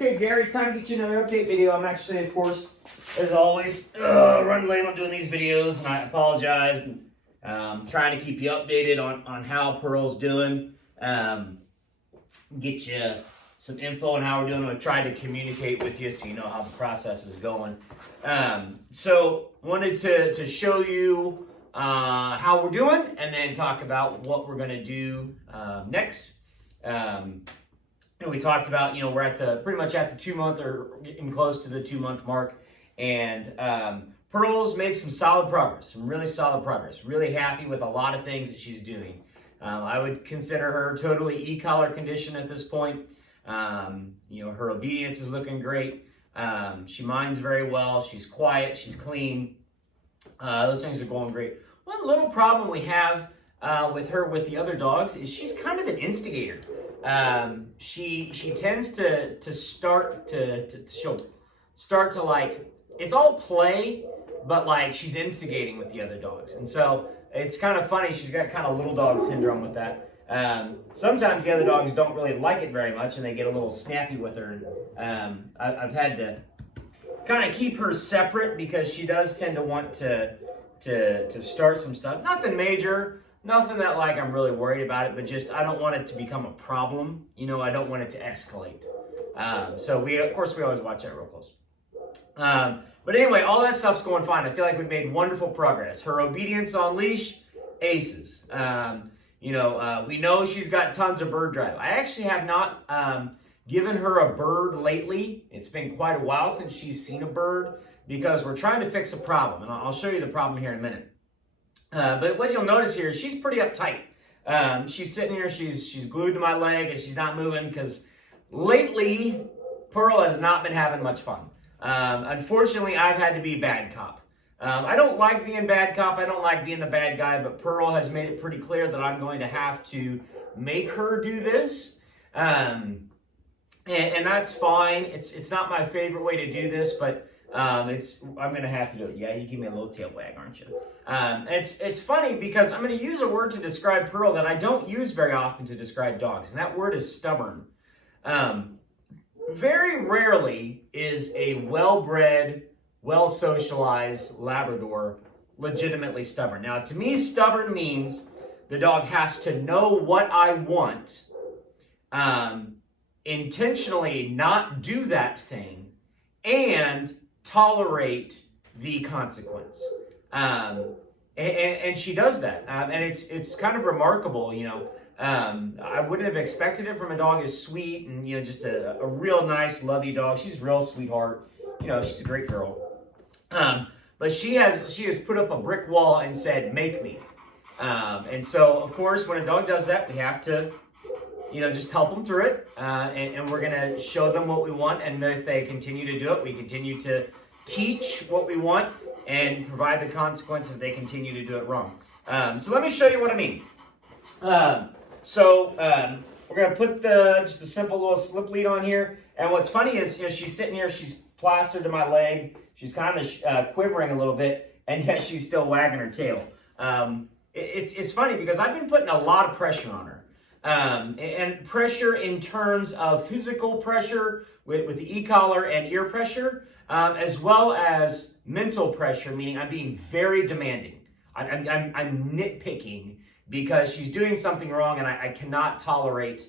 Okay, Gary, time to get you another update video. I'm actually, of course, as always, running late on doing these videos, and I apologize. Trying to keep you updated on how Pearl's doing. Get you some info on how we're doing. I've tried to communicate with you so you know how the process is going. So wanted to show you how we're doing and then talk about what we're going to do next. We talked about, we're at pretty much at the 2 month or getting close to the 2 month mark, and Pearl's made some solid progress, some really solid progress. Really happy with a lot of things that she's doing. I would consider her totally e-collar condition at this point. Her obedience is looking great. She minds very well. She's quiet. She's clean. Those things are going great. One little problem we have with her with the other dogs is she's kind of an instigator. She tends to start she'll start to, like, it's all play, but like she's instigating with the other dogs. And so it's kind of funny. She's got kind of little dog syndrome with that. Sometimes the other dogs don't really like it very much and they get a little snappy with her. And I've had to kind of keep her separate because she does tend to want to start some stuff. Nothing major. Nothing that, like, I'm really worried about it, but just I don't want it to become a problem. I don't want it to escalate. So of course, we always watch that real close. But anyway, all that stuff's going fine. I feel like we've made wonderful progress. Her obedience on leash, aces. We know she's got tons of bird drive. I actually have not given her a bird lately. It's been quite a while since she's seen a bird because we're trying to fix a problem, and I'll show you the problem here in a minute. But what you'll notice here is she's pretty uptight. She's sitting here, she's glued to my leg, and she's not moving because lately Pearl has not been having much fun. Unfortunately, I've had to be bad cop. I don't like being bad cop. I don't like being the bad guy, but Pearl has made it pretty clear that I'm going to have to make her do this. And that's fine. It's not my favorite way to do this, but I'm going to have to do it. Yeah, you give me a little tail wag, aren't you? It's funny because I'm going to use a word to describe Pearl that I don't use very often to describe dogs, and that word is stubborn. Very rarely is a well-bred, well-socialized Labrador legitimately stubborn. Now, to me, stubborn means the dog has to know what I want, intentionally not do that thing, and tolerate the consequence. And she does that. And it's kind of remarkable, I wouldn't have expected it from a dog as sweet and, just a real nice, lovey dog. She's a real sweetheart. She's a great girl. But she has put up a brick wall and said, make me. And so, of course, when a dog does that, we have to, just help them through it. And we're going to show them what we want. And if they continue to do it, we continue to teach what we want and provide the consequence if they continue to do it wrong. So let me show you what I mean. We're going to put just a simple little slip lead on here. And what's funny is, she's sitting here, she's plastered to my leg. She's kind of quivering a little bit, and yet she's still wagging her tail. It's funny because I've been putting a lot of pressure on her. And pressure in terms of physical pressure with the e-collar and ear pressure, as well as mental pressure, meaning I'm being very demanding. I'm nitpicking because she's doing something wrong and I cannot tolerate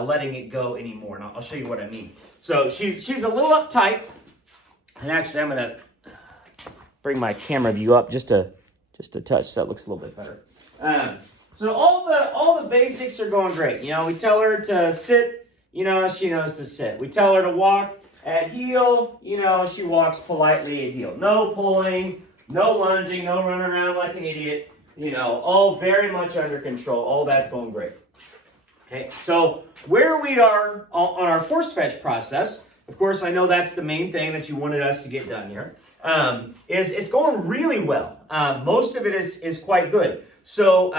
letting it go anymore. And I'll show you what I mean. So she's a little uptight. And actually, I'm going to bring my camera view up just a touch so that looks a little bit better. So all the basics are going great. We tell her to sit, she knows to sit. We tell her to walk at heel, she walks politely at heel. No pulling, no lunging, no running around like an idiot. All very much under control. All that's going great. Okay, so where we are on our force fetch process, of course, I know that's the main thing that you wanted us to get done here, is it's going really well. Most of it is quite good. So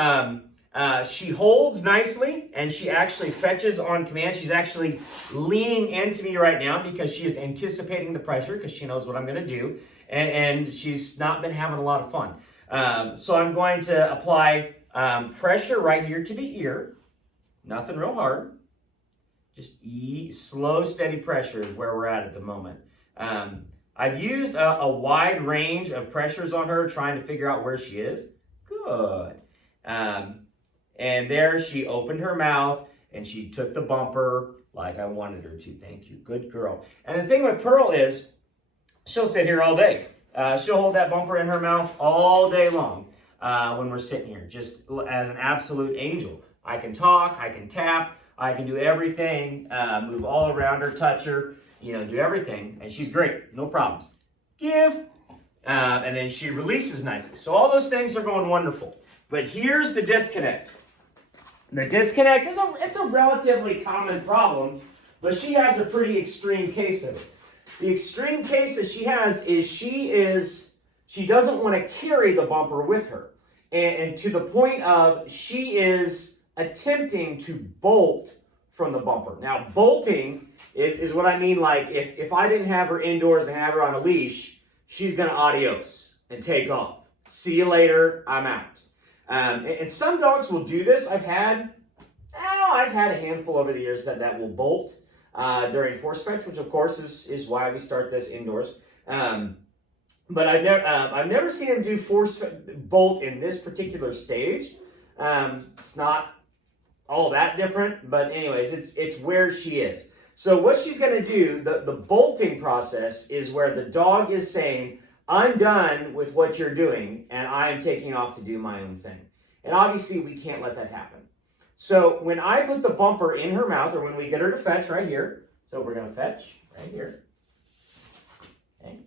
she holds nicely, and she actually fetches on command. She's actually leaning into me right now because she is anticipating the pressure because she knows what I'm going to do, and she's not been having a lot of fun. So I'm going to apply pressure right here to the ear. Nothing real hard. Just slow, steady pressure is where we're at the moment. I've used a wide range of pressures on her, trying to figure out where she is. Good. And there she opened her mouth and she took the bumper like I wanted her to. Thank you. Good girl. And the thing with Pearl is she'll sit here all day. She'll hold that bumper in her mouth all day long when we're sitting here, just as an absolute angel. I can talk, I can tap, I can do everything, move all around her, touch her, do everything, and she's great, no problems. Give, and then she releases nicely. So all those things are going wonderful. But here's the disconnect. The disconnect is it's a relatively common problem, but she has a pretty extreme case of it. The extreme case that she has is she doesn't want to carry the bumper with her. And to the point of she is attempting to bolt from the bumper. Now, bolting is what I mean, like if I didn't have her indoors and have her on a leash, she's going to adios and take off. See you later, I'm out. And some dogs will do this. I've had a handful over the years that will bolt during force fetch, which of course is why we start this indoors. But I've never seen him do bolt in this particular stage. It's not all that different, but anyways, it's where she is. So what she's going to do, the bolting process is where the dog is saying, I'm done with what you're doing, and I'm taking off to do my own thing. And obviously, we can't let that happen. So when I put the bumper in her mouth, or when we get her to fetch right here, so we're going to fetch right here. Okay.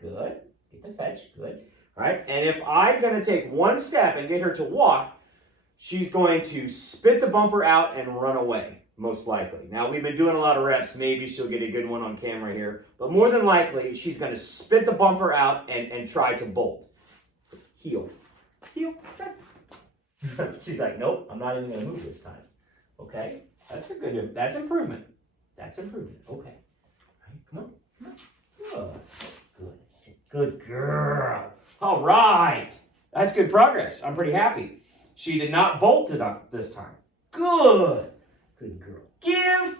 Good. Get the fetch. Good. All right. And if I'm going to take one step and get her to walk, she's going to spit the bumper out and run away, most likely. Now, we've been doing a lot of reps. Maybe she'll get a good one on camera here. But more than likely, she's going to spit the bumper out and try to bolt. Heel. Heel. She's like, nope, I'm not even going to move this time. Okay. That's improvement. That's improvement. Okay. All right, come on. Good. Good. Sit. Good girl. All right. That's good progress. I'm pretty happy. She did not bolt it up this time. Good. Good girl. Give.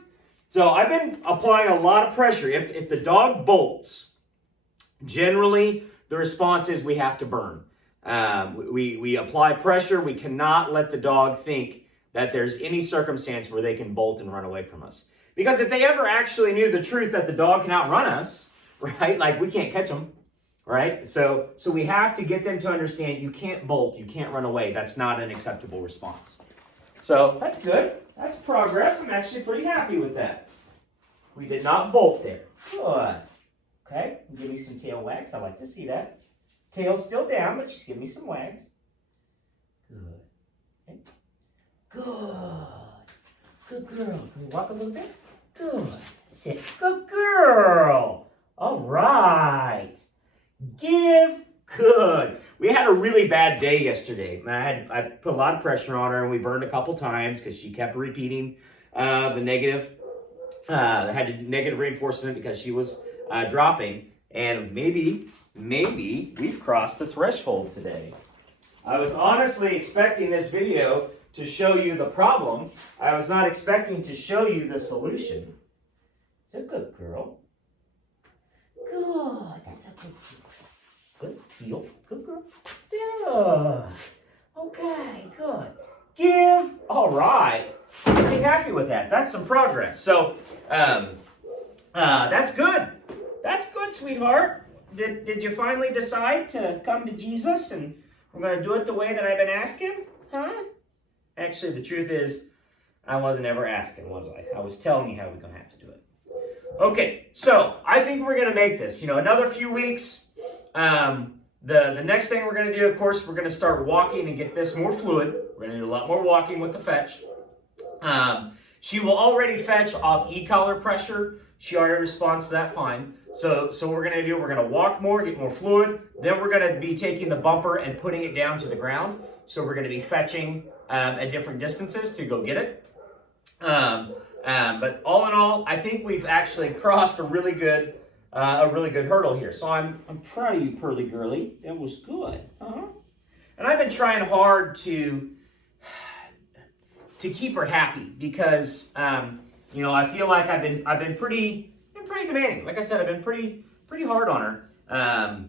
So I've been applying a lot of pressure. If the dog bolts, generally the response is we have to burn. We apply pressure. We cannot let the dog think that there's any circumstance where they can bolt and run away from us. Because if they ever actually knew the truth that the dog can outrun us, right? Like we can't catch them, right? So we have to get them to understand you can't bolt, you can't run away. That's not an acceptable response. So that's good. That's progress. I'm actually pretty happy with that. We did not bolt there. Good. Okay, give me some tail wags. I like to see that. Tail's still down, but just give me some wags. Good. Okay. Good. Good girl. Can we walk a little bit? Good. Sit. Good girl. All right. Give. Good. We had a really bad day yesterday. I put a lot of pressure on her, and we burned a couple times because she kept repeating the negative. Had negative reinforcement because she was dropping, and maybe we've crossed the threshold today. I was honestly expecting this video to show you the problem. I was not expecting to show you the solution. It's a good girl. Good. That's a good girl. Good. Heel. Good girl. Good. Okay. Good. Give. All right. I'm pretty happy with that. That's some progress. So, that's good. That's good, sweetheart. Did you finally decide to come to Jesus and we're going to do it the way that I've been asking? Huh? Actually, the truth is, I wasn't ever asking, was I? I was telling you how we're going to have to do it. Okay, so I think we're going to make this. Another few weeks. The next thing we're going to do, of course, we're going to start walking and get this more fluid. We're going to do a lot more walking with the fetch. She will already fetch off e-collar pressure. She already responds to that fine. So what we're going to do, we're going to walk more, get more fluid. Then we're going to be taking the bumper and putting it down to the ground. So we're going to be fetching at different distances to go get it. But all in all, I think we've actually crossed a really good hurdle here. So I'm proud of you, Pearly Girly. That was good. And I've been trying hard to to keep her happy because you know, I feel like I've been pretty demanding. Like I said, I've been pretty hard on her.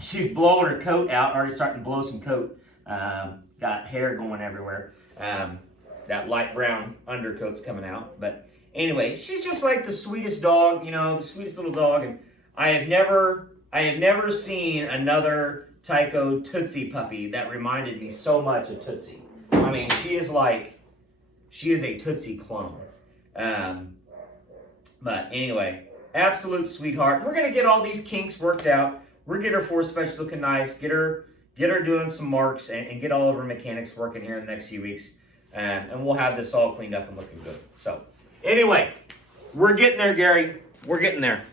She's blowing her coat out, already starting to blow some coat. Got hair going everywhere. That light brown undercoat's coming out. But anyway, she's just like the sweetest dog, you know, the sweetest little dog. And I have never seen another Tyco Tootsie puppy that reminded me so much of Tootsie. I mean, she is a Tootsie clone. But anyway, absolute sweetheart. We're gonna get all these kinks worked out. We're gonna get her force fetch looking nice. Get her doing some marks and get all of her mechanics working here in the next few weeks. And we'll have this all cleaned up and looking good. So anyway, we're getting there, Gary. We're getting there.